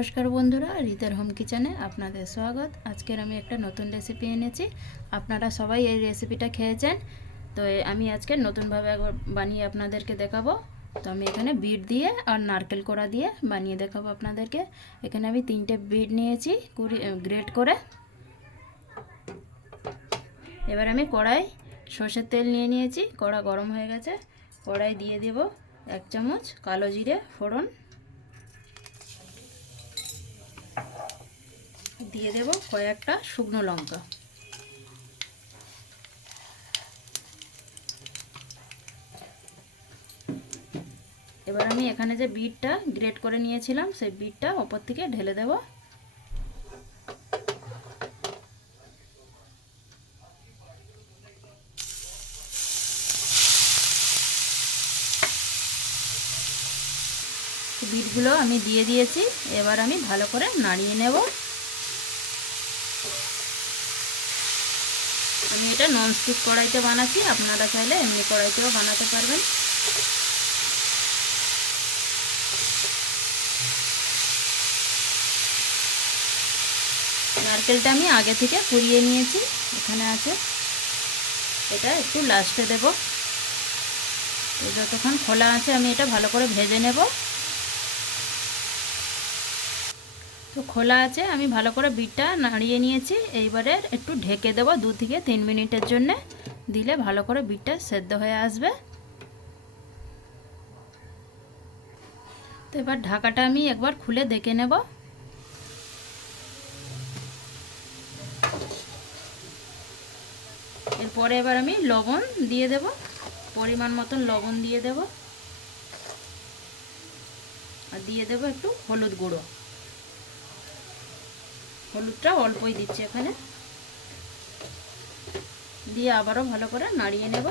নমস্কার বন্ধুরা, রিতার হোম কিচেনে আপনাদের স্বাগত। আজকের আমি একটা নতুন রেসিপি এনেছি। আপনারা সবাই এই রেসিপিটা খেয়েছেন, তো আমি আজকে নতুনভাবে একবার বানিয়ে আপনাদেরকে দেখাবো। তো আমি এখানে বিট দিয়ে আর নারকেল কোড়া দিয়ে বানিয়ে দেখাবো আপনাদেরকে। এখানে আমি 3টে বিট নিয়েছি গ্রেট করে। এবার আমি কড়াই সর্ষের তেল নিয়েছি, কড়া গরম হয়ে গেছে। কড়াই দিয়ে দেব 1 চামচ কালো জিরে ফোড়ন, দিয়ে দেব কয়েকটা শুকনো লঙ্কা। এবার আমি এখানে যে বিটটা গ্রেট করে নিয়েছিলাম সেই বিটটা উপর থেকে ঢেলে দেব। বিটগুলো আমি দিয়ে দিয়েছি। এবার আমি ভালো করে নাড়িয়ে নেব। আমি এটা ননস্টিক কড়াইতে বানাচ্ছি, আপনারা চাইলে এমনি কড়াইতেও বানাতে পারবেন। নারকেলটা আমি আগে থেকে কুড়িয়ে নিয়েছি, এখানে আছে। এটা একটু লাস্টে দেব। যতক্ষণ খোলা আছে আমি এটা ভালো করে ভেজে নেব। তো খোলা আছে, আমি ভালো করে বিটটা নাড়িয়ে নিয়েছি। এইবারে একটু ঢেকে দেব 2 থেকে 3 মিনিটের জন্য, দিলে ভালো করে বিটটা সেদ্ধ হয়ে আসবে। তো এবার ঢাকাটা আমি একবার খুলে দেখে নেব। এরপরে এবার আমি লবণ দিয়ে দেব, পরিমাণ মতন লবণ দিয়ে দেব, আর দিয়ে দেব একটু হলুদ গুঁড়ো। হলুদটা অল্পই দিচ্ছি এখানে, দিয়ে আবারও ভালো করে নাড়িয়ে নেব।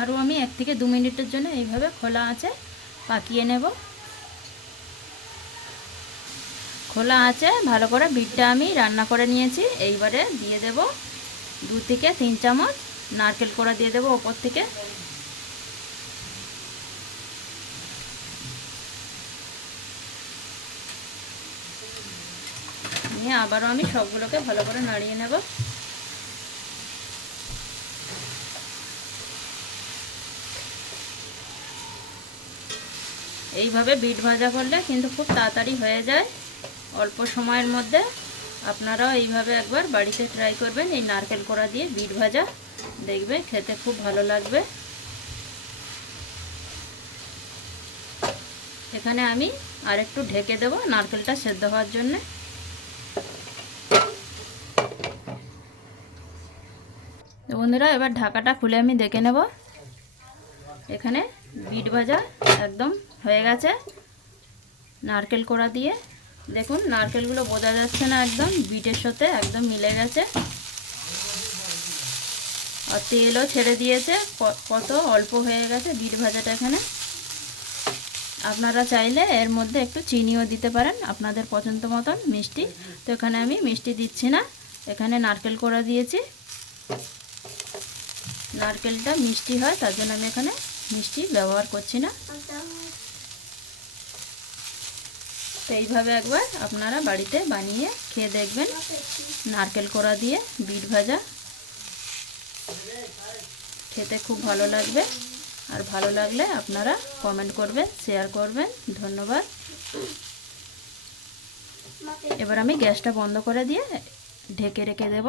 আরও আমি 1 থেকে 2 মিনিটের জন্য এইভাবে খোলা আছে পাকিয়ে নেব। খোলা আছে ভালো করে বিটটা আমি রান্না করে নিয়েছি। এইবারে দিয়ে দেব 2 থেকে 3 চামচ নারকেল কোড়া দিয়ে দেব ওপর থেকে। নিয়ে আবারও আমি সবগুলোকে ভালো করে নাড়িয়ে নেব। এইভাবে বিট ভাজা করলে কিন্তু খুব তাড়াতাড়ি হয়ে যায়, অল্প সময়ের মধ্যে। আপনারাও এইভাবে একবার বাড়িতে ট্রাই করবেন, এই নারকেল কোড়া দিয়ে বিট ভাজা, দেখবে খেতে খুব ভালো লাগবে। এখানে আমি আরেকটু ঢেকে দেব নারকেলটা সেদ্ধ হওয়ার জন্য। বন্ধুরা, এবার ঢাকাটা খুলে আমি দেখে নেব। এখানে বিট ভাজা একদম হয়ে গেছে নারকেল কোড়া দিয়ে। দেখুন নারকেলগুলো বোঝা যাচ্ছে না, একদম বিটের সাথে একদম মিলে গেছে, আর তেলও ছেড়ে দিয়েছে। কত অল্প হয়ে গেছে বিট ভাজাটা এখানে। আপনারা চাইলে এর মধ্যে একটু চিনিও দিতে পারেন, আপনাদের পছন্দ মতন মিষ্টি। তো এখানে আমি মিষ্টি দিচ্ছি না, এখানে নারকেল কোড়া দিয়েছি। নারকেলটা মিষ্টি হয়, তার জন্য আমি এখানে মিষ্টি ব্যবহার করছি না। তো এইভাবে একবার আপনারা বাড়িতে বানিয়ে খেয়ে দেখবেন নারকেল কোড়া দিয়ে বিট ভাজা, খেতে খুব ভালো লাগবে। আর ভালো লাগলে আপনারা কমেন্ট করবেন, শেয়ার করবেন। ধন্যবাদ। এবার আমি গ্যাসটা বন্ধ করে দিয়ে ঢেকে রেখে দেব।